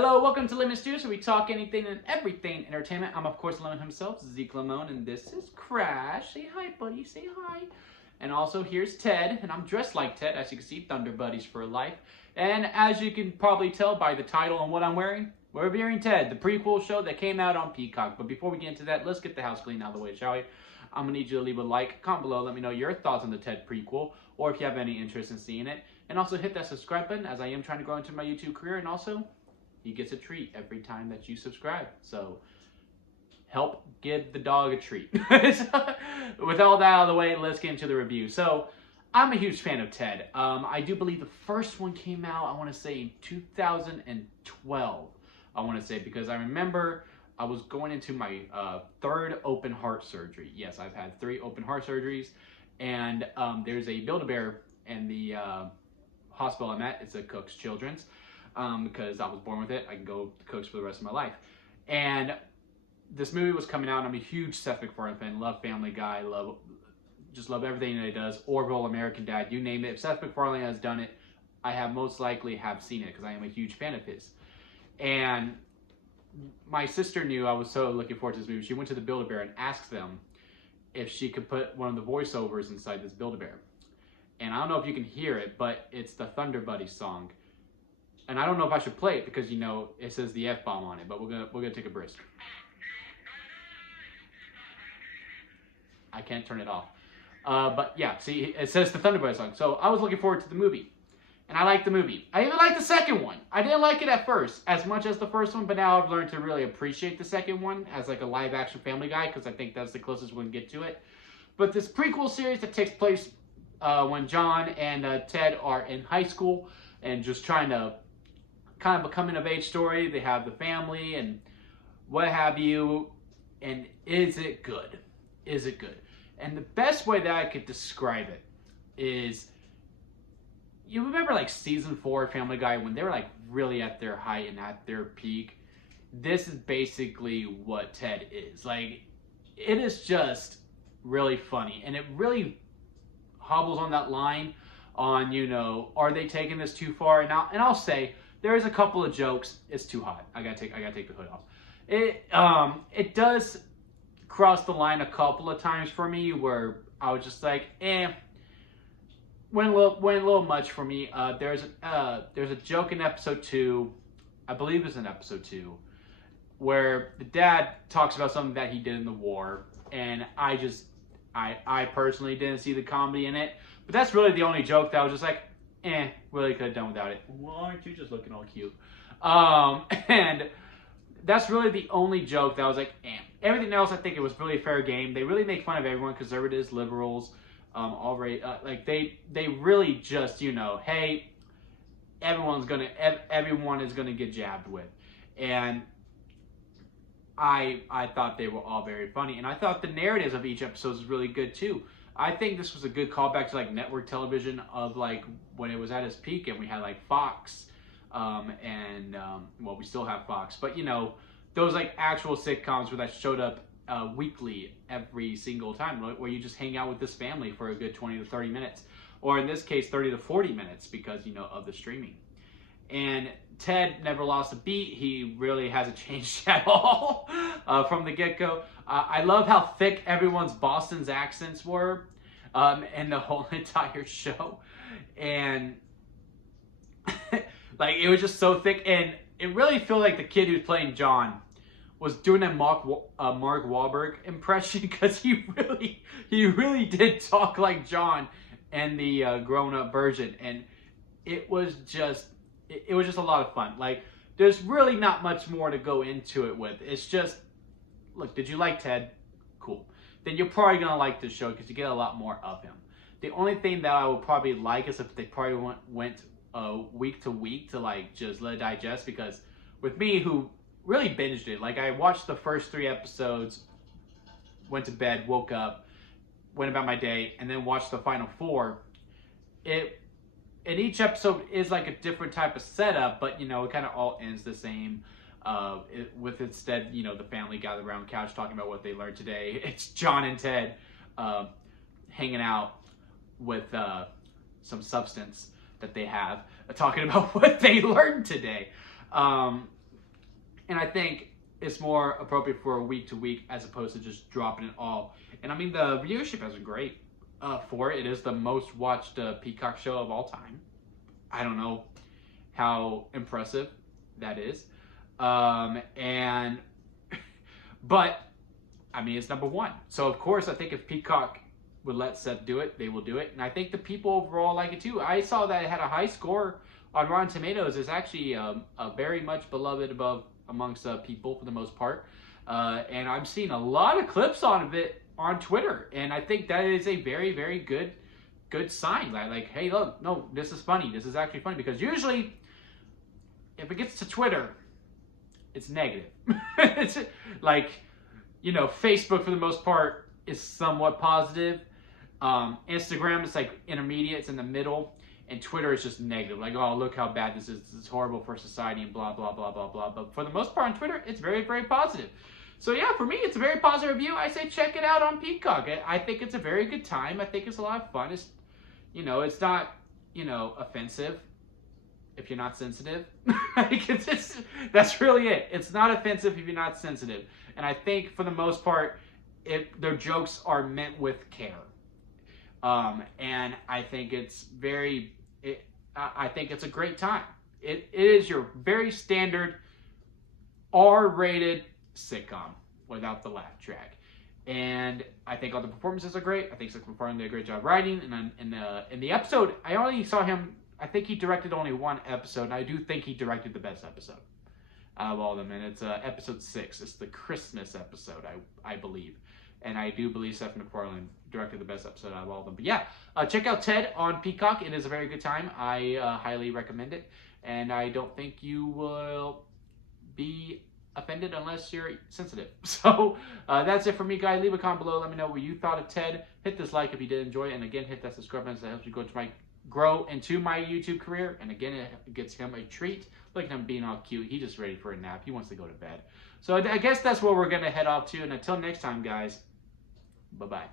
Hello, welcome to Lemon Stews, where we talk anything and everything entertainment. I'm, of course, Lemon himself, Zeke Lemon, and this is Crash. Say hi, buddy, say hi. And also, here's Ted, and I'm dressed like Ted, as you can see, Thunder Buddies for life. And as you can probably tell by the title and what I'm wearing, we're reviewing Ted, the prequel show that came out on Peacock. But before we get into that, let's get the house clean out of the way, shall we? I'm going to need you to leave a like, comment below, let me know your thoughts on the Ted prequel, or if you have any interest in seeing it. And also hit that subscribe button, as I am trying to grow into my YouTube career, and also he gets a treat every time that you subscribe. So help give the dog a treat. With all that out of the way, let's get into the review. So I'm a huge fan of Ted. I do believe the first one came out, I want to say in 2012. I want to say, because I remember I was going into my third open heart surgery. Yes, I've had 3 open heart surgeries. And there's a Build-A-Bear in the hospital I'm at. It's a Cook's Children's. Because I was born with it. I can go to Cook's for the rest of my life. And this movie was coming out, and I'm a huge Seth MacFarlane fan. Love Family Guy. Just love everything that he does. Orville, American Dad, you name it. If Seth MacFarlane has done it, I have most likely have seen it, because I am a huge fan of his. And my sister knew I was so looking forward to this movie. She went to the Build-A-Bear and asked them if she could put one of the voiceovers inside this Build-A-Bear. And I don't know if you can hear it, but it's the Thunder Buddies song. And I don't know if I should play it because, you know, it says the F-bomb on it, but we're gonna take a brisk. I can't turn it off. But yeah, see, it says the Thunder Buddies song. So I was looking forward to the movie. And I liked the movie. I even liked the second one. I didn't like it at first as much as the first one, but now I've learned to really appreciate the second one as like a live action Family Guy, because I think that's the closest we can get to it. But this prequel series that takes place when John and Ted are in high school and just trying to kind of a coming of age story. They have the family and what have you. And is it good? Is it good? And the best way that I could describe it is, you remember like season 4 of Family Guy when they were like really at their height and at their peak? This is basically what Ted is. Like, it is just really funny, and it really hobbles on that line on, you know, are they taking this too far? And I'll say there's a couple of jokes. It's too hot. I gotta take the hood off. It does cross the line a couple of times for me where I was just like, went a little much for me. There's a joke in episode 2, I believe it's in episode 2, where the dad talks about something that he did in the war, and I personally didn't see the comedy in it. But that's really the only joke that I was just like, really could have done without it. Well, aren't you just looking all cute? And that's really the only joke that I was like, Everything else, I think it was really fair game. They really make fun of everyone, conservatives, liberals, already, like they really just, you know, hey, everyone is gonna get jabbed with. And I thought they were all very funny, and I thought the narratives of each episode was really good too. I think this was a good callback to like network television of like when it was at its peak, and we had like Fox, well, we still have Fox, but you know, those like actual sitcoms where that showed up weekly every single time, where you just hang out with this family for a good 20 to 30 minutes, or in this case 30 to 40 minutes, because, you know, of the streaming. And Ted never lost a beat. He really hasn't changed at all from the get-go. I love how thick everyone's Boston's accents were in the whole entire show. And like, it was just so thick. And it really felt like the kid who's playing John was doing a Mark Wahlberg impression, because he really did talk like John in the grown-up version. And it was just a lot of fun. Like, there's really not much more to go into it with. It's just, look, did you like Ted? Cool. Then you're probably going to like this show, because you get a lot more of him. The only thing that I would probably like is if they probably went week to week to like just let it digest, because with me, who really binged it, like I watched the first 3 episodes, went to bed, woke up, went about my day, and then watched the final 4. And each episode is like a different type of setup, but, you know, it kind of all ends the same. With instead, you know, the family gathered around the couch talking about what they learned today. It's John and Ted hanging out with some substance that they have, talking about what they learned today. And I think it's more appropriate for a week to week as opposed to just dropping it all. And I mean, the viewership has been great for it. It is the most watched Peacock show of all time. I don't know how impressive that is. But I mean, it's number one. So of course, I think if Peacock would let Seth do it, they will do it. And I think the people overall like it too. I saw that it had a high score on Rotten Tomatoes. It's actually a very much beloved amongst people for the most part. And I'm seeing a lot of clips of it on Twitter. And I think that is a very, very good sign. Like, hey, look, no, this is funny. This is actually funny. Because usually, if it gets to Twitter, it's negative. It's like, you know, Facebook for the most part is somewhat positive. Instagram is like intermediate, it's in the middle. And Twitter is just negative. Like, oh, look how bad this is. This is horrible for society and blah, blah, blah, blah, blah. But for the most part on Twitter, it's very, very positive. So yeah, for me, it's a very positive review. I say check it out on Peacock. I think it's a very good time. I think it's a lot of fun. It's, you know, it's not, you know, offensive if you're not sensitive. Like, that's really it. It's not offensive if you're not sensitive. And I think for the most part, their jokes are meant with care. And I think it's I think it's a great time. It is your very standard R-rated sitcom without the laugh track. And I think all the performances are great. I think Seth MacFarlane did a great job writing. And in the episode, I only saw him, I think he directed only one episode. And I do think he directed the best episode out of all of them. And it's episode 6. It's the Christmas episode, I believe. And I do believe Seth MacFarlane directed the best episode out of all of them. But yeah, check out Ted on Peacock. It is a very good time. I highly recommend it. And I don't think you will be offended unless you're sensitive. So that's it for me, guys. Leave a comment below. Let me know what you thought of Ted. Hit this like if you did enjoy it. And again, hit that subscribe button. That helps me grow into my YouTube career. And again, it gets him a treat. Look at him being all cute. He's just ready for a nap. He wants to go to bed. So I guess that's where we're going to head off to. And until next time, guys, bye-bye.